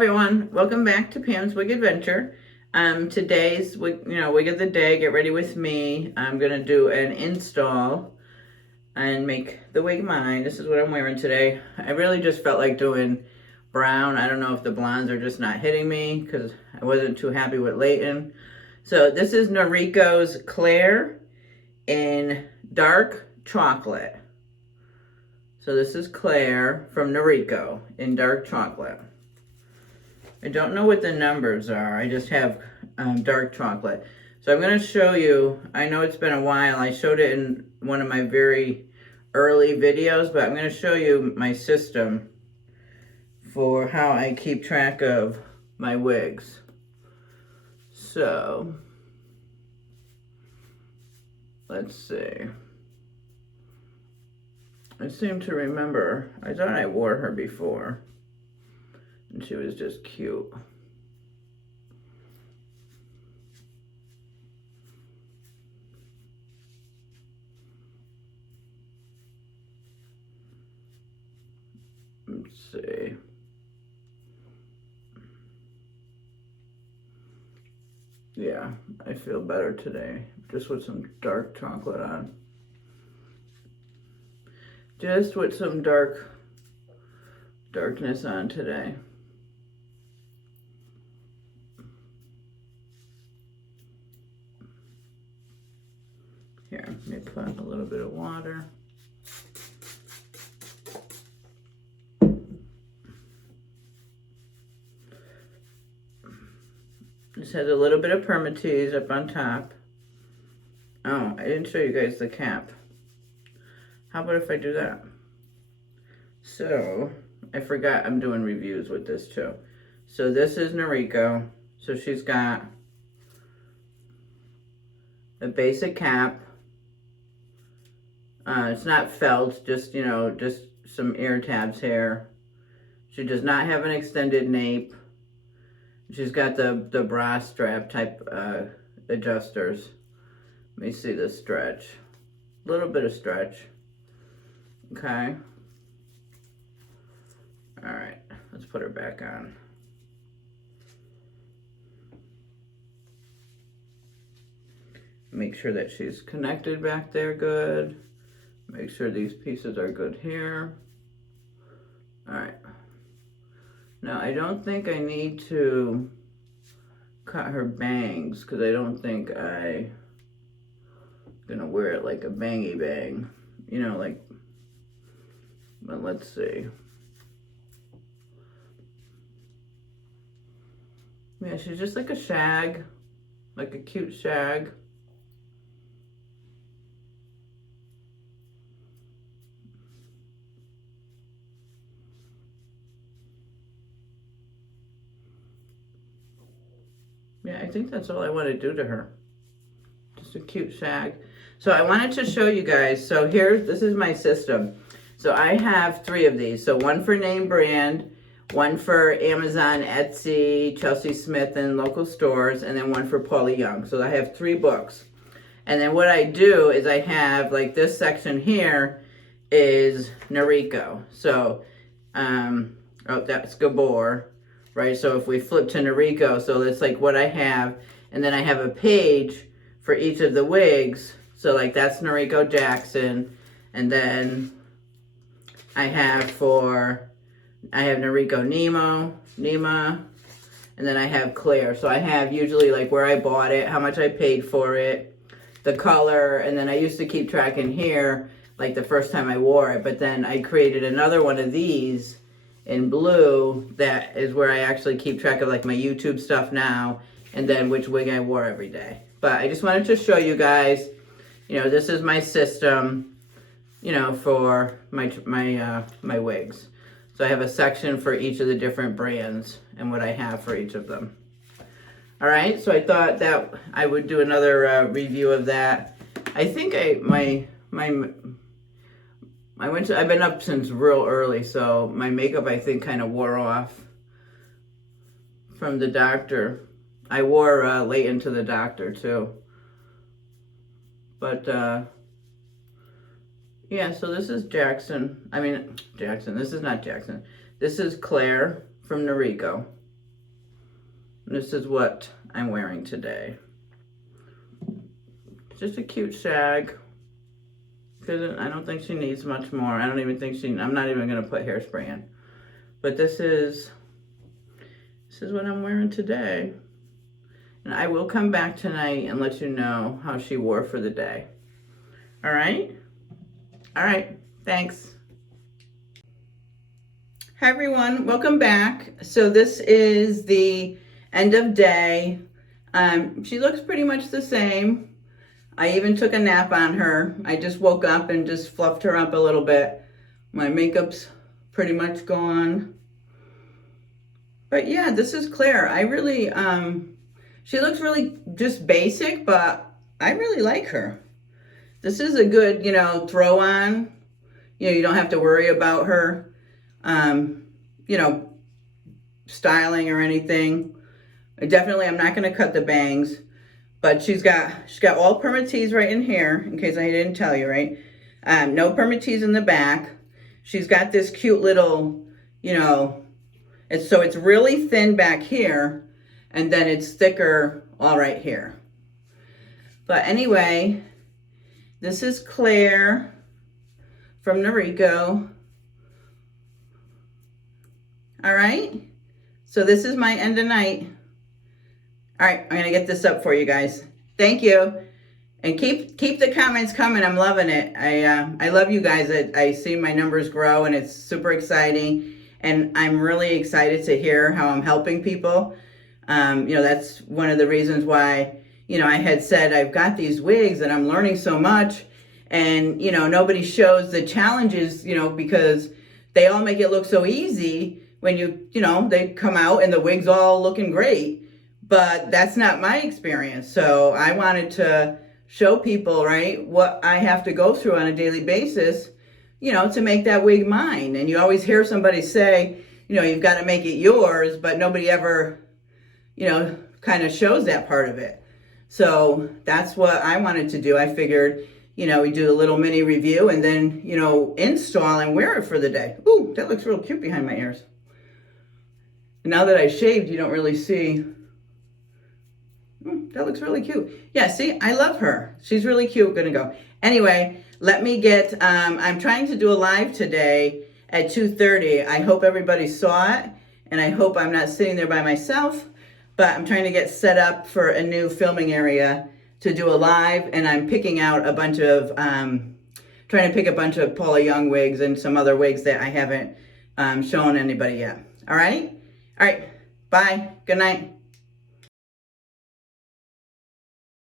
everyone, welcome back to Pam's Wig Adventure. Today's wig, wig of the day. Get ready with me. I'm gonna do an install and make the wig mine. This is what I'm wearing today. I really just felt like doing brown. I don't know if the blondes are just not hitting me because I wasn't too happy with Layton. So this is Noriko's Claire in dark chocolate. So this is Claire from Noriko in dark chocolate. I don't know what the numbers are. I just have dark chocolate. So I'm going to show you. I know it's been a while. I showed it in one of my very early videos, but I'm going to show you my system for how I keep track of my wigs. So let's see. I seem to remember. I thought I wore her before. And she was just cute. Let's see. Yeah, I feel better today. Just with some dark chocolate on. Just with some darkness on today. Here, let me put a little bit of water. This has a little bit of permatease up on top. Oh, I didn't show you guys the cap. How about if I do that? So, I forgot I'm doing reviews with this too. So this is Noriko. So she's got a basic cap. It's not felt, just some ear tabs here. She does not have an extended nape. She's got the bra strap type adjusters. Let me see the stretch. A little bit of stretch. Okay. All right, let's put her back on. Make sure that she's connected back there good. Make sure these pieces are good here. All right. Now, I don't think I need to cut her bangs because I don't think I'm gonna wear it like a bangy bang. But let's see. Yeah, she's just like a shag, like a cute shag. Yeah, I think that's all I want to do to her. Just a cute shag. So I wanted to show you guys. So this is my system. So I have 3 of these. So one for name brand, one for Amazon, Etsy, Chelsea Smith, and local stores, and then one for Paula Young. So I have 3 books. And then what I do is I have, like, this section here is Noriko. So, oh, that's Gabor. Right, so if we flip to Noriko, so that's like what I have, and then I have a page for each of the wigs. So like that's Noriko Jackson, and then I have Noriko Nima, and then I have Claire. So I have usually like where I bought it, how much I paid for it, the color, and then I used to keep track in here like the first time I wore it, but then I created another one of these in blue that is where I actually keep track of like my YouTube stuff now, and then which wig I wore every day. But I just wanted to show you guys, this is my system, for my wigs. So I have a section for each of the different brands and what I have for each of them. All right, so I thought that I would do another review of that. I think I've been up since real early, so my makeup, I think, kind of wore off from the doctor. I wore Layton to the doctor, too. But, yeah, so this is Jackson. This is not Jackson. This is Claire from Noriko. And this is what I'm wearing today. It's just a cute shag. Because I don't think she needs much more. I don't even think I'm not even going to put hairspray in. But this is what I'm wearing today. And I will come back tonight and let you know how she wore for the day. All right? All right. Thanks. Hi, everyone. Welcome back. So this is the end of day. She looks pretty much the same. I even took a nap on her. I just woke up and just fluffed her up a little bit. My makeup's pretty much gone. But yeah, this is Claire. I really, she looks really just basic, but I really like her. This is a good, you know, throw on. You know, you don't have to worry about her, you know, styling or anything. Definitely, I'm not going to cut the bangs. But she's got all permatease right in here, in case I didn't tell you, right? No permatease in the back. She's got this cute little, you know, it's really thin back here, and then it's thicker all right here. But anyway, this is Claire from Noriko. All right? So this is my end of night. All right, I'm going to get this up for you guys. Thank you. And keep the comments coming. I'm loving it. I love you guys. I see my numbers grow, and it's super exciting. And I'm really excited to hear how I'm helping people. You know, that's one of the reasons why, you know, I had said I've got these wigs and I'm learning so much. And, you know, nobody shows the challenges, you know, because they all make it look so easy when you know, they come out and the wig's all looking great. But that's not my experience. So I wanted to show people, right, what I have to go through on a daily basis, you know, to make that wig mine. And you always hear somebody say, you know, you've got to make it yours, but nobody ever, you know, kind of shows that part of it. So that's what I wanted to do. I figured, you know, we do a little mini review and then, you know, install and wear it for the day. Ooh, that looks real cute behind my ears. Now that I shaved, you don't really see. That looks really cute. Yeah, see, I love her. She's really cute. Gonna go. Anyway, let me get, I'm trying to do a live today at 2:30. I hope everybody saw it, and I hope I'm not sitting there by myself, but I'm trying to get set up for a new filming area to do a live, and I'm picking out a bunch of, trying to pick a bunch of Paula Young wigs and some other wigs that I haven't shown anybody yet. All right? All right. Bye. Good night.